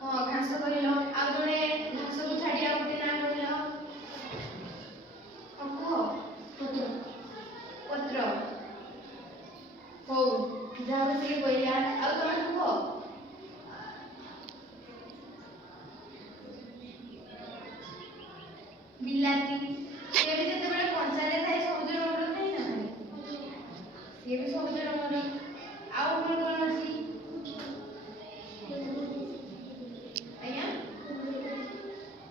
हाँ घास कहल आ जोड़े घास को छाड़ी आ गोटे ना कहल कह पत्र हो जहाँ से कहला आ तुम कह बिलाती ये भी जते बड़े कंचारे थाई सबज रंगर थाई ना ये भी सबज रंगर आउ कौन अछि आया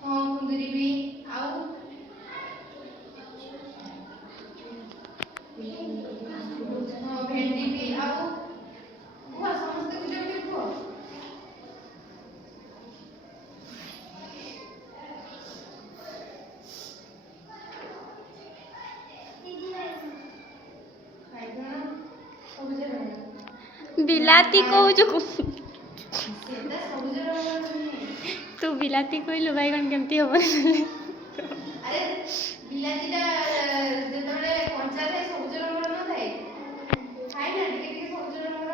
हाँ कुंदरी भी आउ हाँ भेंडी भी आउ बुआ समस्त गुटे गुटे बुआ बिलाती कहू तू बिलाती कहलु बैगन केमती हम अरे बिलातीटा जेतबेले कंचा थाए सबज रंगर न थाए थाए ना टिके टिके सबज रंगर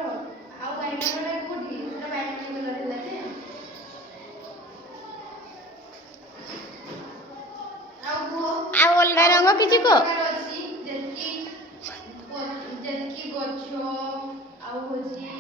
आउ बैगनटा कोठी सेटा बैगन कलर होला जे आउ को आ अलगा रंग किछि को अछि जेतकी गछ आउ होछि